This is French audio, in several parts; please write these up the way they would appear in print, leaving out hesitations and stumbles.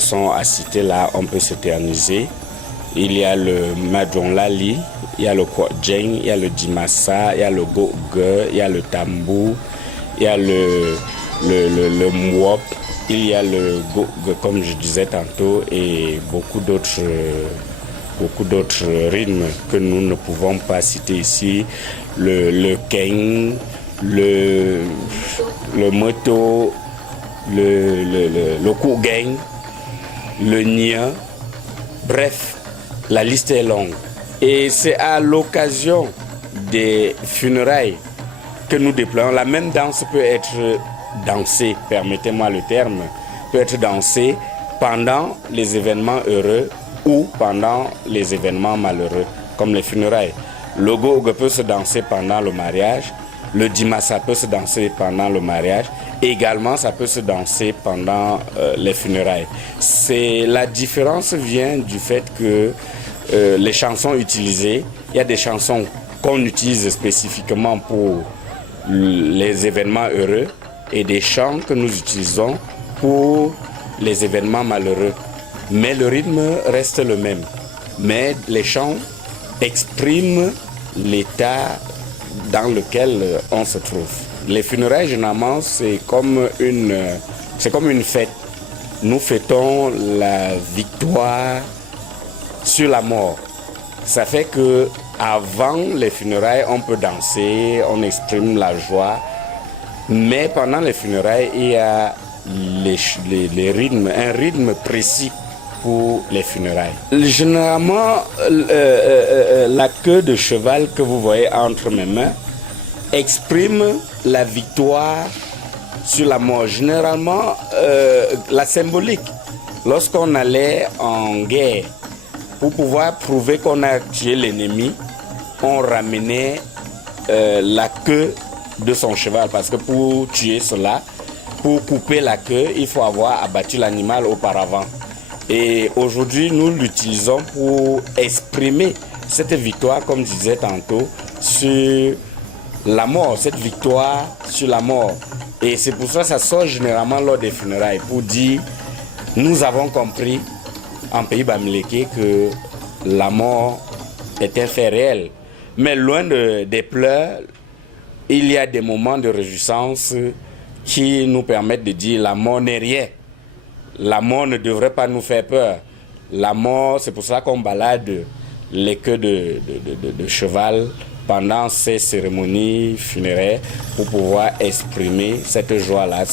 chansons à citer là, on peut s'éterniser. Il y a le Madjonlali, il y a le Kwodjeng, il y a le Dimassa, il y a le Goge, il y a le Tambou, il y a le Mwop, il y a le Goge, comme je disais tantôt, et beaucoup d'autres rythmes que nous ne pouvons pas citer ici. Le Keng, le Moto, le Kougeng, le Nia, bref, la liste est longue. Et c'est à l'occasion des funérailles que nous déployons. La même danse peut être dansée, permettez-moi le terme, peut être dansée pendant les événements heureux ou pendant les événements malheureux, comme les funérailles. Le Goge peut se danser pendant le mariage, le Dimassa peut se danser pendant le mariage, également ça peut se danser pendant les funérailles. La différence vient du fait que les chansons utilisées, il y a des chansons qu'on utilise spécifiquement pour les événements heureux et des chants que nous utilisons pour les événements malheureux. Mais le rythme reste le même. Mais les chants expriment l'état dans lequel on se trouve. Les funérailles, généralement, c'est comme une fête. Nous fêtons la victoire sur la mort. Ça fait que avant les funérailles, on peut danser, on exprime la joie. Mais pendant les funérailles, il y a les rythmes, un rythme précis pour les funérailles. Généralement, la queue de cheval que vous voyez entre mes mains exprime la victoire sur la mort. Généralement, la symbolique, lorsqu'on allait en guerre, pour pouvoir prouver qu'on a tué l'ennemi, on ramenait la queue de son cheval. Parce que pour tuer cela, pour couper la queue, il faut avoir abattu l'animal auparavant. Et aujourd'hui, nous l'utilisons pour exprimer cette victoire, comme je disais tantôt, sur la mort, cette victoire sur la mort. Et c'est pour ça que ça sort généralement lors des funérailles, pour dire, nous avons compris en pays bamileke que la mort est un fait réel. Mais loin des pleurs, il y a des moments de réjouissance qui nous permettent de dire la mort n'est rien. La mort ne devrait pas nous faire peur. La mort, c'est pour ça qu'on balade les queues de cheval pendant ces cérémonies funéraires pour pouvoir exprimer cette joie-là,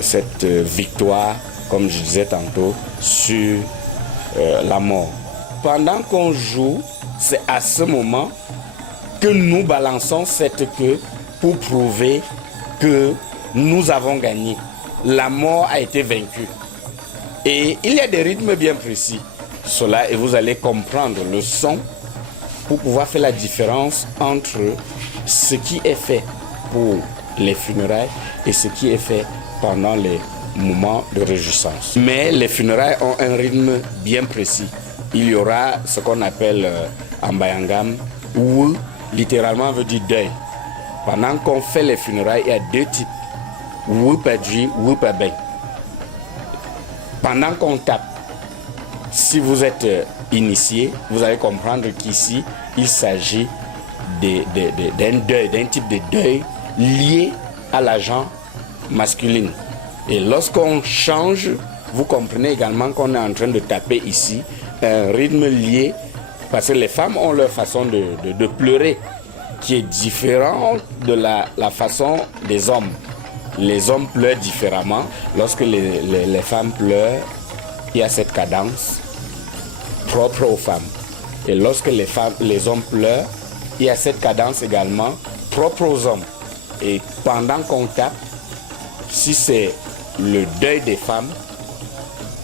cette victoire, comme je disais tantôt, sur la mort. Pendant qu'on joue, c'est à ce moment que nous balançons cette queue pour prouver que nous avons gagné. La mort a été vaincue. Et il y a des rythmes bien précis. Cela, et vous allez comprendre le son pour pouvoir faire la différence entre ce qui est fait pour les funérailles et ce qui est fait pendant les moments de réjouissance. Mais les funérailles ont un rythme bien précis. Il y aura ce qu'on appelle Ambayangam, ou littéralement veut dire deuil. Pendant qu'on fait les funérailles, il y a deux types. Wupadji, Wupabeng. Pendant qu'on tape, si vous êtes initié, vous allez comprendre qu'ici, il s'agit d'un deuil, d'un type de deuil lié à la gent masculine. Et lorsqu'on change, vous comprenez également qu'on est en train de taper ici un rythme lié, parce que les femmes ont leur façon de pleurer, qui est différente de la façon des hommes. Les hommes pleurent différemment. Lorsque les femmes pleurent, il y a cette cadence propre aux femmes. Et lorsque les hommes pleurent, il y a cette cadence également propre aux hommes. Et pendant qu'on tape, si c'est le deuil des femmes,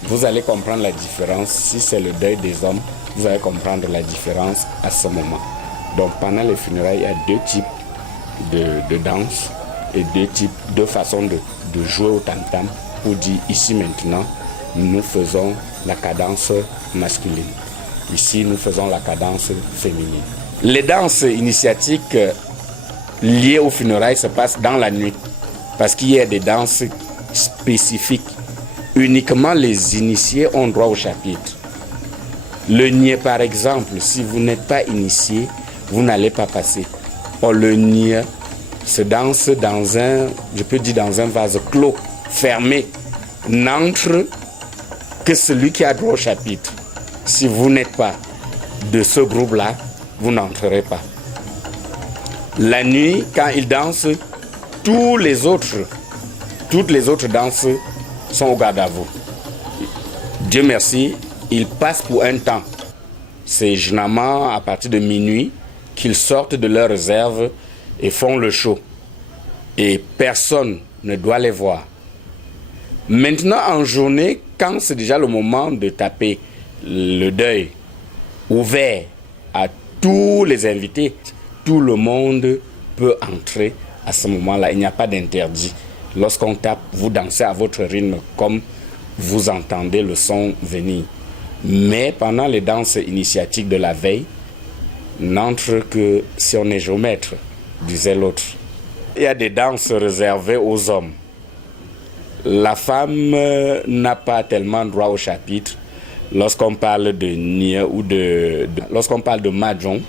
vous allez comprendre la différence. Si c'est le deuil des hommes, vous allez comprendre la différence à ce moment. Donc pendant les funérailles, il y a deux types de danse et deux façons de jouer au tam-tam pour dire ici maintenant, nous faisons la cadence masculine. Ici, nous faisons la cadence féminine. Les danses initiatiques liées aux funérailles se passent dans la nuit parce qu'il y a des danses spécifiques uniquement les initiés ont droit au chapitre. Le niais, par exemple, si vous n'êtes pas initié, vous n'allez pas passer. Or, le niais se danse dans un vase clos, fermé. N'entre que celui qui a droit au chapitre. Si vous n'êtes pas de ce groupe-là, vous n'entrerez pas. La nuit, quand ils dansent, toutes les autres danses sont au garde à vous. Dieu merci, ils passent pour un temps. C'est généralement à partir de minuit qu'ils sortent de leur réserve et font le show. Et personne ne doit les voir. Maintenant, en journée, quand c'est déjà le moment de taper le deuil ouvert à tous les invités, tout le monde peut entrer à ce moment-là. Il n'y a pas d'interdit. Lorsqu'on tape, vous dansez à votre rythme comme vous entendez le son venir. Mais pendant les danses initiatiques de la veille, n'entre que si on est géomètre, disait l'autre. Il y a des danses réservées aux hommes. La femme n'a pas tellement droit au chapitre. Lorsqu'on parle de Nia ou lorsqu'on parle de Mahjong,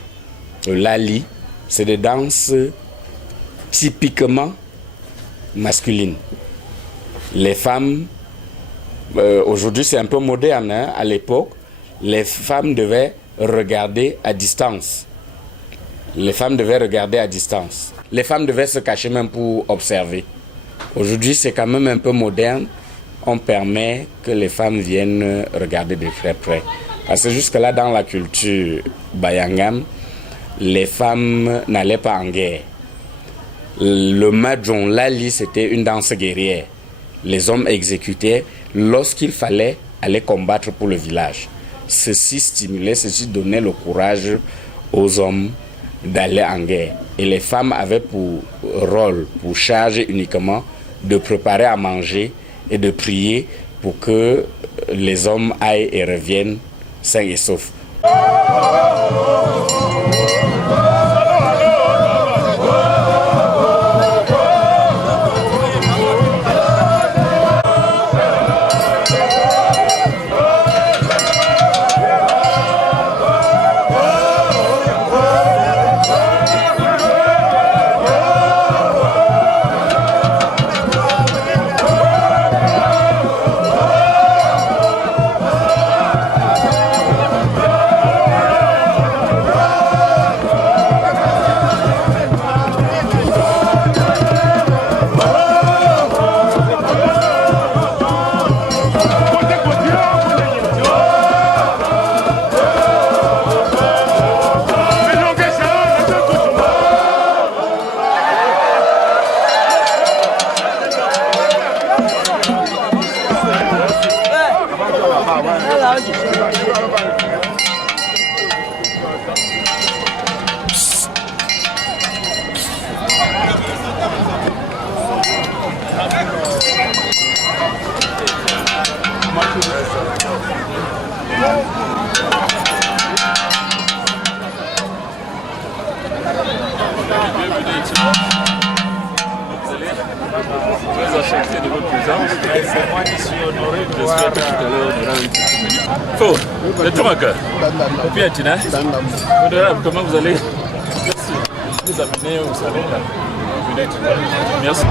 de Lali, c'est des danses typiquement masculines. Les femmes, aujourd'hui c'est un peu moderne, hein, à l'époque, les femmes devaient regarder à distance. Les femmes devaient regarder à distance. Les femmes devaient se cacher même pour observer. Aujourd'hui, c'est quand même un peu moderne. On permet que les femmes viennent regarder de très près. Parce que jusque-là, dans la culture Bayangam, les femmes n'allaient pas en guerre. Le Mahjong Lali, c'était une danse guerrière. Les hommes exécutaient lorsqu'il fallait aller combattre pour le village. Ceci stimulait, ceci donnait le courage aux hommes d'aller en guerre. Et les femmes avaient pour rôle, pour charge uniquement, de préparer à manger et de prier pour que les hommes aillent et reviennent sains et saufs. Très enchanté de votre présence. C'est moi qui suis honoré. J'espère que tout à l'heure on aura une petite minute. Faux, le Toumaka. Au pied à Tina. Comment vous allez vous amener au salon là? Merci.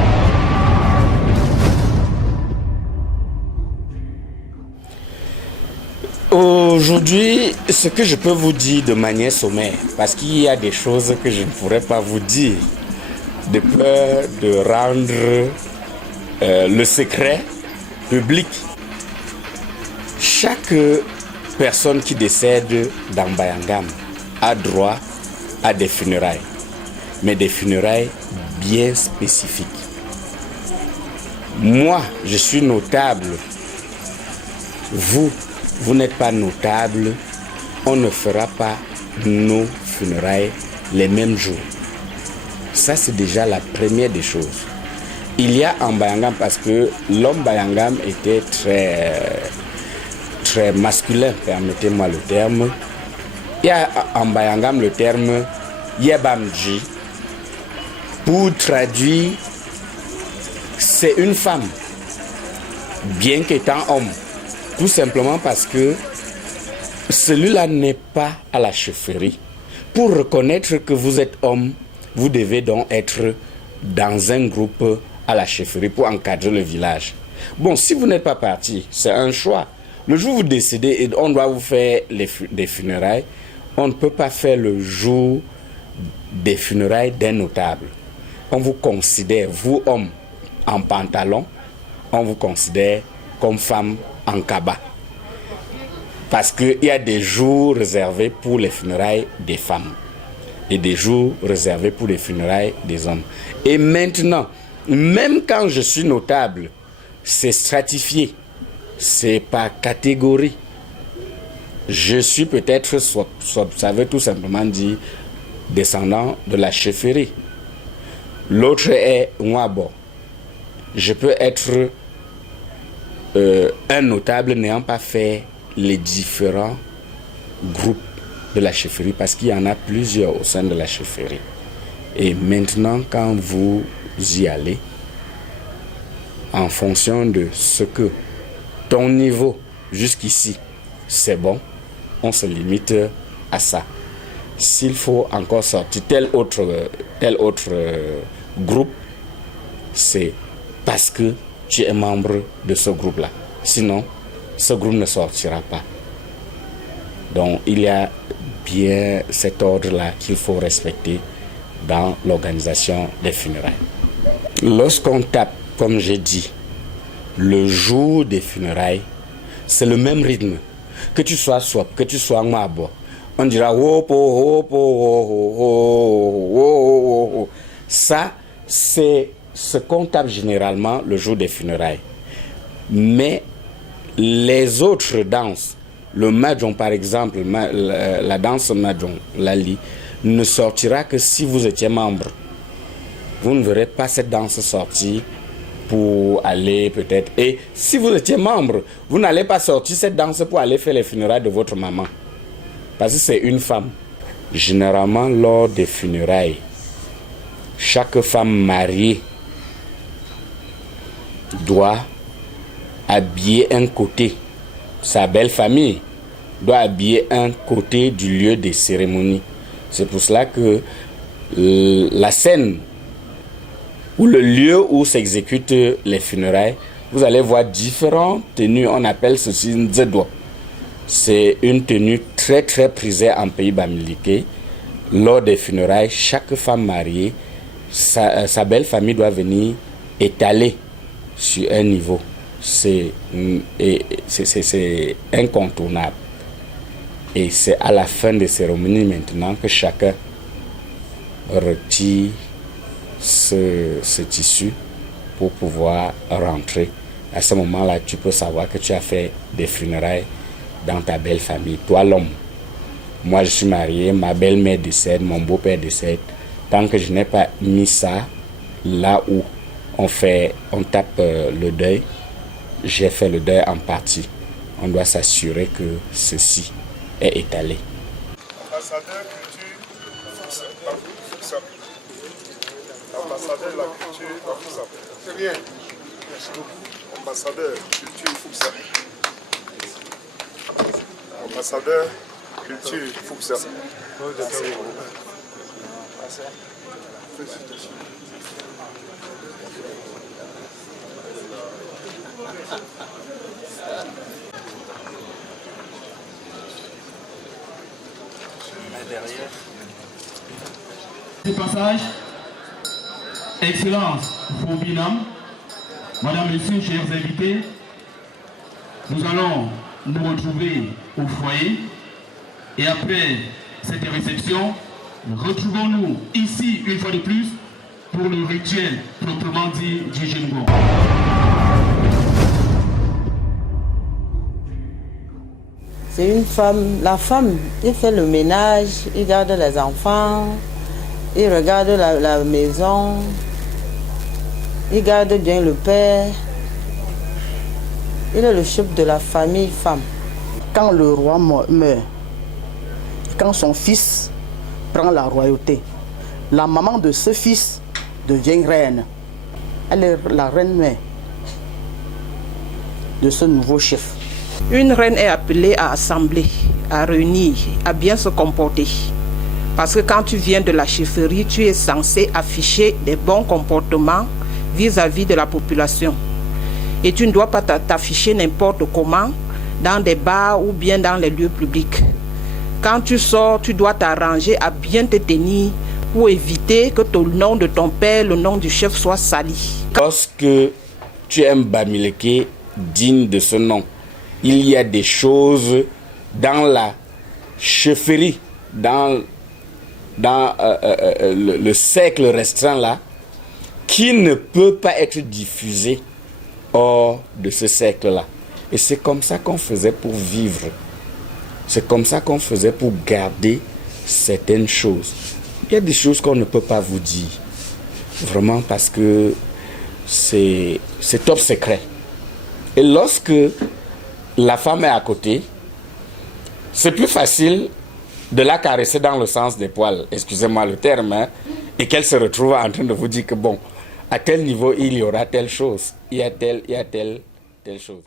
Aujourd'hui, ce que je peux vous dire de manière sommaire, parce qu'il y a des choses que je ne pourrais pas vous dire, de peur de rendre le secret public. Chaque personne qui décède dans Bayangam a droit à des funérailles, mais des funérailles bien spécifiques. Moi, je suis notable. Vous n'êtes pas notable. On ne fera pas nos funérailles les mêmes jours. Ça, c'est déjà la première des choses. Il y a en Bayangam, parce que l'homme Bayangam était très masculin, permettez-moi le terme. Il y a en Bayangam le terme Yebamji. Pour traduire, c'est une femme. bien qu'étant homme. Tout simplement parce que celui-là n'est pas à la chefferie. Pour reconnaître que vous êtes homme, vous devez donc être dans un groupe à la chefferie pour encadrer le village. Bon, si vous n'êtes pas parti, c'est un choix. Le jour où vous décidez et on doit vous faire des funérailles, on ne peut pas faire le jour des funérailles d'un notable. On vous considère, vous homme en pantalon, on vous considère comme femme en kaba. Parce qu'il y a des jours réservés pour les funérailles des femmes et des jours réservés pour les funérailles des hommes. Et maintenant, même quand je suis notable, c'est stratifié, c'est par catégorie. Je suis peut-être, ça veut tout simplement dire, descendant de la chefferie. L'autre est Nwabo. Je peux être un notable n'ayant pas fait les différents groupes de la chefferie, parce qu'il y en a plusieurs au sein de la chefferie. Et maintenant, quand vous y allez, en fonction de ce que ton niveau jusqu'ici, c'est bon, on se limite à ça. S'il faut encore sortir tel autre groupe, c'est parce que tu es membre de ce groupe-là. Sinon, ce groupe ne sortira pas. Donc, il y a bien cet ordre-là qu'il faut respecter dans l'organisation des funérailles. Lorsqu'on tape, comme j'ai dit, le jour des funérailles, c'est le même rythme. Que tu sois swap, que tu sois mabo, on dira ça, c'est ce qu'on tape généralement le jour des funérailles. Mais les autres danses, le Mahjong par exemple, la danse Mahjong, Lali, ne sortira que si vous étiez membre. Vous ne verrez pas cette danse sortir pour aller peut-être. Et si vous étiez membre, vous n'allez pas sortir cette danse pour aller faire les funérailles de votre maman. Parce que c'est une femme. Généralement, lors des funérailles, chaque femme mariée doit habiller un côté. Sa belle famille doit habiller un côté du lieu des cérémonies. C'est pour cela que la scène ou le lieu où s'exécutent les funérailles, vous allez voir différentes tenues. On appelle ceci nzedo. C'est une tenue très très prisée en pays bamiliké. Lors des funérailles, chaque femme mariée, sa belle famille doit venir étaler sur un niveau. C'est incontournable. Et c'est à la fin des cérémonies maintenant que chacun retire ce tissu pour pouvoir rentrer. À ce moment-là, tu peux savoir que tu as fait des funérailles dans ta belle famille. Toi, l'homme. Moi, je suis marié, ma belle-mère décède, mon beau-père décède. Tant que je n'ai pas mis ça là où on tape le deuil, j'ai fait le deuil en partie. On doit s'assurer que ceci est étalé. Ambassadeur culture Fouxa. Ambassadeur de la culture Fouxa. C'est bien. Merci beaucoup. Ambassadeur culture Fouxa. Ambassadeur culture Fouxa. Félicitations. Ce passage, Excellence, vos binômes, Madame, Messieurs, chers invités, nous allons nous retrouver au foyer et après cette réception, retrouvons-nous ici une fois de plus pour le rituel proprement dit du Jengo. C'est une femme, la femme, il fait le ménage, il garde les enfants, il regarde la maison, il garde bien le père. Il est le chef de la famille femme. Quand le roi meurt, quand son fils prend la royauté, la maman de ce fils devient reine. Elle est la reine-mère. de ce nouveau chef. Une reine est appelée à assembler, à réunir, à bien se comporter. Parce que quand tu viens de la chefferie, tu es censé afficher des bons comportements vis-à-vis de la population. Et tu ne dois pas t'afficher n'importe comment dans des bars ou bien dans les lieux publics. Quand tu sors, tu dois t'arranger à bien te tenir pour éviter que le nom de ton père, le nom du chef soit sali. Lorsque tu es un Bamileke digne de ce nom, il y a des choses dans la chefferie, dans le cercle restreint là, qui ne peut pas être diffusé hors de ce cercle-là. Et c'est comme ça qu'on faisait pour vivre. C'est comme ça qu'on faisait pour garder certaines choses. Il y a des choses qu'on ne peut pas vous dire. Vraiment parce que c'est top secret. Et lorsque la femme est à côté, c'est plus facile de la caresser dans le sens des poils, excusez-moi le terme, hein, et qu'elle se retrouve en train de vous dire que bon, à tel niveau, il y aura telle chose, il y a telle chose.